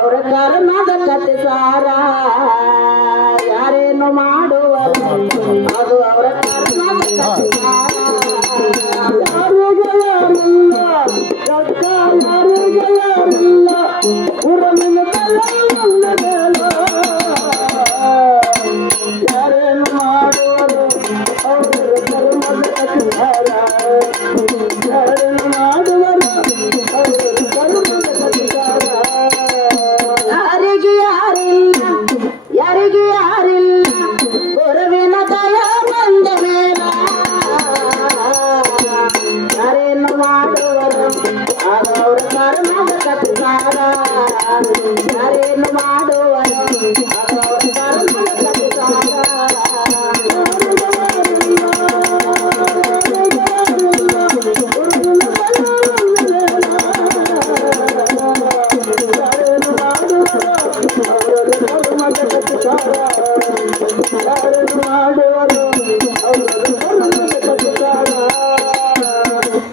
ಅವರ ಕರ್ಮದ ಕತೆ ಸಾರ ಯಾರೇನು ಮಾಡುವರು ಅದು ಅವರ ಕರ್ಮದ ಕತೆ ಸಾರ ಯಾರಿಗೆಲ್ಲ ಯಾರಿಗೆಲ್ಲ ಉರಮಿನ ಯಾರೇನು ಮಾಡುವರು ಅವರ ಕರ್ಮದ ಕತೆ ಸಾರ ಯಾರೇನು ಮಾಡುವರು ಅವರ ಕರ್ಮದ ಕತೆ ಸಾರ ಯಾರಿಗೆ ಯಾರಿಲ್ಲ ಗುರುವಿನ ದಯ ಬಂದ ಮೇಲ ಯಾರೇನು ಮಾಡುವರು ಅವರ ಕರ್ಮದ ಕತೆ ಸಾರ ಯಾರೇನು ಮಾಡುವರು ಅವರ ಕರ್ಮದ ಕತೆ ಸಾರ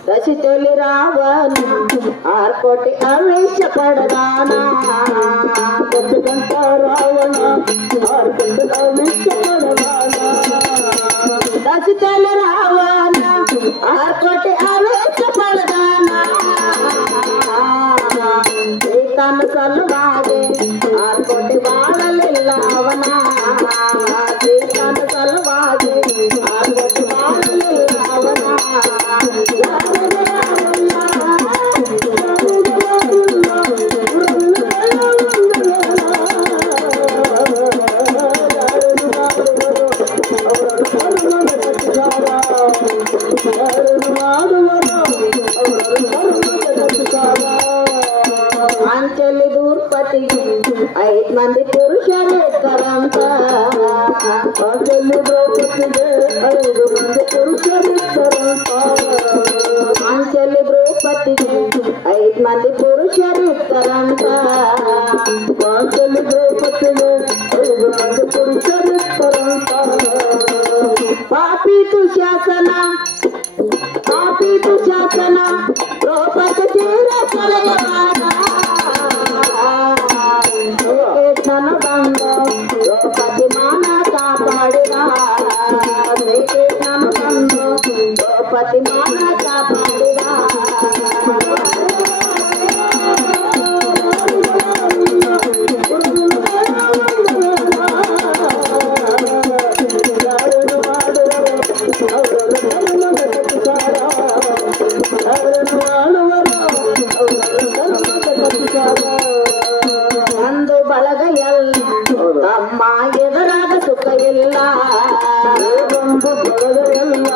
ದಶಿತಲಿ ರಾವಣ 6 ಕೋಟಿ ಅವೇಶ ಪಡದಾನ ರಾವಣ 6 ಕೋಟಿ ಅವೇಶ ಪಡದಾನ ದಶಿತಲಿ ರಾವಣ 6 ಕೋಟಿ ಅವೇಶ ಪಡದಾನ ಸೀತನ ಸಲುವಾಗಿ 6 ಕೋಟಿ ಬಾಳಲಿಲ್ಲ ಅವನ ಸೀತನ ಸಲುವಾಗಿ 6 ಕೋಟಿ ಬಾಳಲಿಲ್ಲ ಅವನ ಅಂಚಲಿ ದೂರ್ಪತಿಗೆ 5 ಮಂದಿ ಪುರುಷರು ಇದ್ದರಂತ ಅಂಚಲಿ ದ್ರೌಪದಿಗೆ 5 ಮಂದಿ ಪುರುಷರು ಇದ್ದರಂತ ಅಂಚಲಿ ದ್ರೌಪದಿಗೆ 5 ಮಂದಿ ಪುರುಷರು ಇದ್ದರಂತ ಅಂಚಲಿ ದ್ರೌಪದಿಗೆ 5 ಮಂದಿ ಪುರುಷರು ಇದ್ದರಂತ ಪಾಪಿ ದುಶಾಸನ ದ್ರೌಪದಿ ತೀರ ಸಲಹೆಗಾರ ಶ್ರೀಕೃಷ್ಣನ ಬಂದ ದ್ರೌಪದಿ ಮಾನ ಕಾಪಾಡಿದ ಶ್ರೀಕೃಷ್ಣನ ಬಂದ ದ್ರೌಪದಿ ಮಾನ ಕಾಪಾಡಿದ ಒಂದು ಬಳಗ ಎಲ್ಲ ತಮ್ಮ ಎದುರಾಗ ಸುಖ ಇಲ್ಲ ಒಂದು ಬಳಗ ಎಲ್ಲ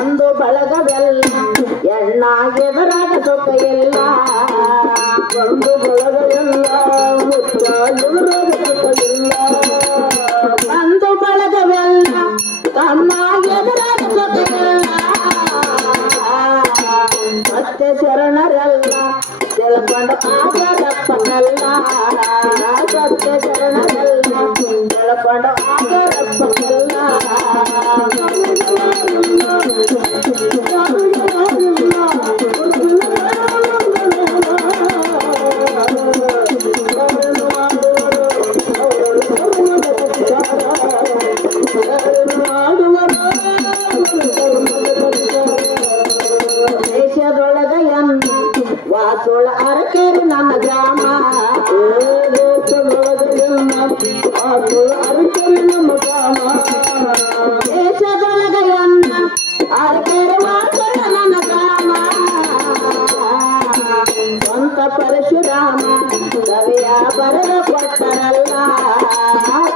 ಒಂದು ಬಳಗವೆಲ್ಲ ಎಣ್ಣ ಎದುರಾಗ ಸುಖ ಇಲ್ಲ ಒಂದು ಬಳಗ ಎಲ್ಲ ಮುತ್ತ ಎದುರಾಗ ಸುಖ ಇಲ್ಲ ಒಂದು ಬಳಗವೆಲ್ಲ ತಮ್ಮ ಎದುರಾಗ ಸುಖ ಇಲ್ಲ ಮತ್ತೆ ಶರಣರೆಲ್ಲ ತಿಳ್ಕೊಂಡು ಆಗರಪ್ಪನಲ್ಲ ಸತ್ಯ ಶರಣರೆಲ್ಲ ತಿಳ್ಕೊಂಡು ಆಗರಪ್ಪನಲ್ಲ ದೇಶದೊಳಗ ವಾಸೋಳ ಅರಕೇರಿ ನನ್ನ ಗ್ರಾಮ ವಾಸೋಳ ಅರಕೇರಿ ನಮ್ಮ ಗ್ರಾಮ ದೇಶದೊಳಗ ಅರಕೇರಿ ವಾಸೋಳ ನನ್ನ ಗ್ರಾಮ ಸ್ವಂತ ಪರಶುರಾಮ ಕವಿಯ ಬರೆದ ಕೊಟ್ಟರಲ್ಲ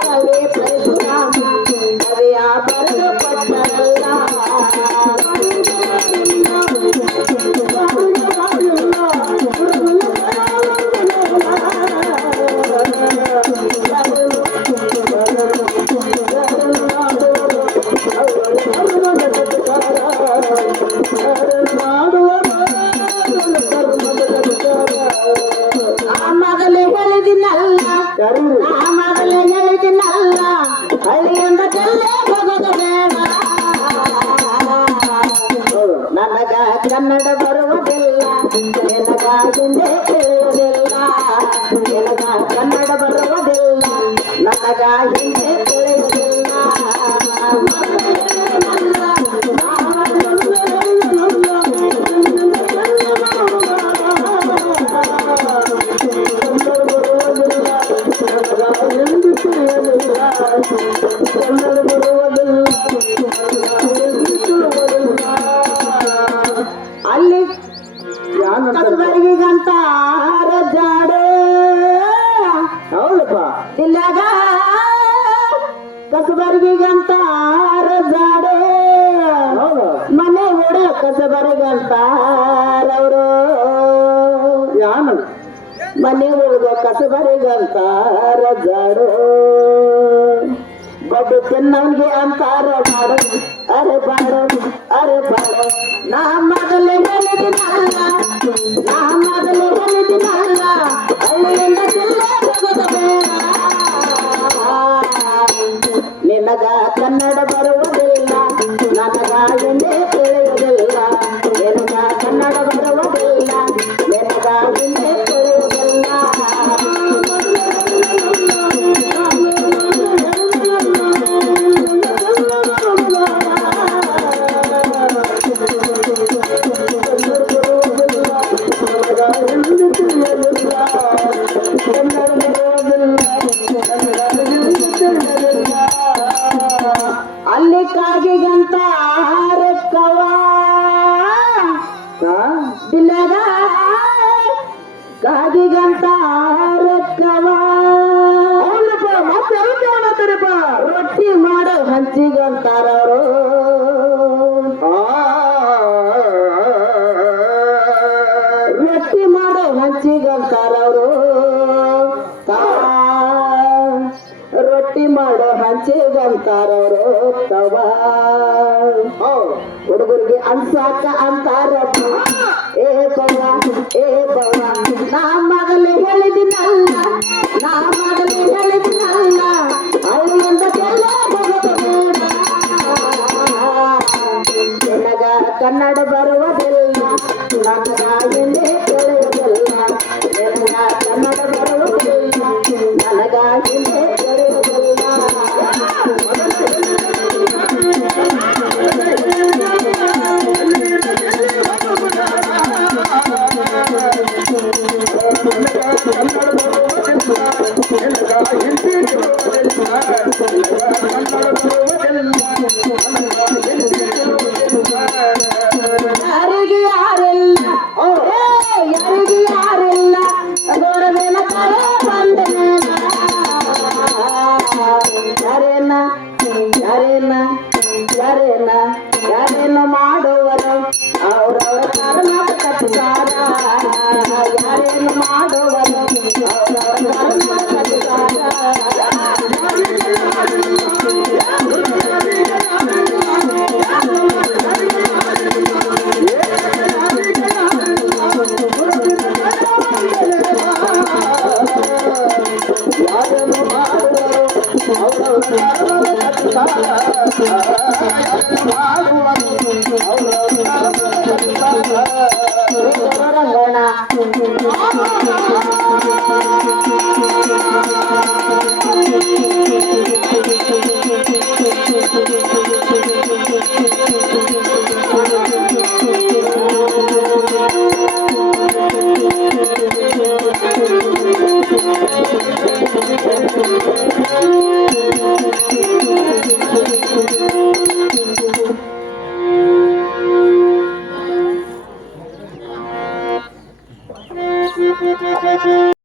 ಕವಿ ಪರಶುರಾಮ ಕವಿಯ ಬರೆದ ಕೊಟ್ಟರಲ್ಲ ಮೊದಲೇ ಹೇಳಿದಿನಲ್ಲ ಹಳ್ಳಿಯಿಂದ ಕಲ್ಲೇ ಹೋಗೋದು ಬೇಡ ನನಗ ಕನ್ನಡ ಬರುವುದಿಲ್ಲ ನಿನಗಾಗಿಂದೆ ತಿಳಿಯುವುದಿಲ್ಲ ನಿನಗ ಕನ್ನಡ ಬರುವುದಿಲ್ಲ ನನಗ ಹಿಂದೆ ತಿಳಿಯುವುದಿಲ್ಲ ಅಲ್ಲಿ ಕಸಬರಿಗಂತ ಜಾಡು ಹೌದಪ್ಪ ಇಲ್ಲಾಗ ಕಸಬರಿಗಂತ ಜಾಡು ಮನೆ ಓಡ ಕಸಬರಿಗಂತಾರವರು ಯಾನು ಮನೆ ಉಳಿದ ಕಸಬರಿಗಂತಾರ ಜಾಡು ಬಡ್ಡು ತಿನ್ನವನ್ಗೆ ಅಂತಾರ ಬಾಡು ಅರೆ ಬಾಡು ಅರೆ ಬಾಡು ನಾ ಮೊದಲೇ ಹೇಳಿದಿನಲ್ಲ ನಾ ಮೊದಲೇ ಹೇಳಿದಿನಲ್ಲ ಹಳ್ಳಿಯಿಂದ ಜಿಲ್ಲೆ ಹೋಗೋದ ಬೇಡ ನಿನಗ ಕನ್ನಡ ಬರುವುದಿಲ್ಲ ನನಗ ಹಿಂದೆ ತಿಳಿಯುವುದಿಲ್ಲ ನಿನಗ ಕನ್ನಡ ಬರುವುದಿಲ್ಲ ನಿನಗ ಹಿಂದೆ ತಿಳಿಯುವುದಿಲ್ಲ ಅಲ್ಲಿ ಕಾಗಿಗಂತ ಆರಕ್ಕವ ಬಿಲ್ಲಗ ಕಾಗಿಗಂತ ಆರಕ್ಕವ ರೊಟ್ಟಿ ಮಾಡೋ ಹಂಚಿಗಂತಾರವರು ರೊಟ್ಟಿ ಮಾಡೋ ಹಂಚಿಗಂತಾರವರು ರೊಟ್ಟಿ ಮಾಡೋ ಹಂಚಿಗಂತಾರವರು ತವ ಹುಡುಗರಿಗೆ ಅನ್ಸಾಕ ಅಂತಾರ ಏ ಬವ್ವ ಏ ಬವ್ವ ನಾ ಮೊದಲೇ ಹೇಳಿದಿನಲ್ಲ ನಾ ಮೊದಲೇ ಹೇಳಿದಿನಲ್ಲ ಹಳ್ಳಿಯಿಂದ ಎಲ್ಲ ಹೋಗೋದು ಬೇಡ ನಿನಗ ಕನ್ನಡ ಬರುವುದಿಲ್ಲ ನನಗ ಹಿಂದೆ ತಿಳಿಯುವುದಿಲ್ಲ ನಿನಗ ಕನ್ನಡ ಬರುವುದಿಲ್ಲ ನನಗ ಹಿಂದೆ ತಿಳಿಯುವುದಿಲ್ಲ ಯಾರಿಗೆ ಯಾರಿಲ್ಲ ಯಾರಿಗೆ ಯಾರಿಲ್ಲ ದೂರದೇನ ಬಂದನ ಯಾರೇನ ಯಾರೇನ ಯಾರೇನ ಯಾರೇನ ಮಾಡುವರು ಅವರವರ ಕರ್ನಾಟಕ ಕಟ್ಟಿದಾರ ಯಾರೇನು ಮಾಡುವರು ಅವರವರ ಕರ್ನಾಟಕ ರಂಗಣ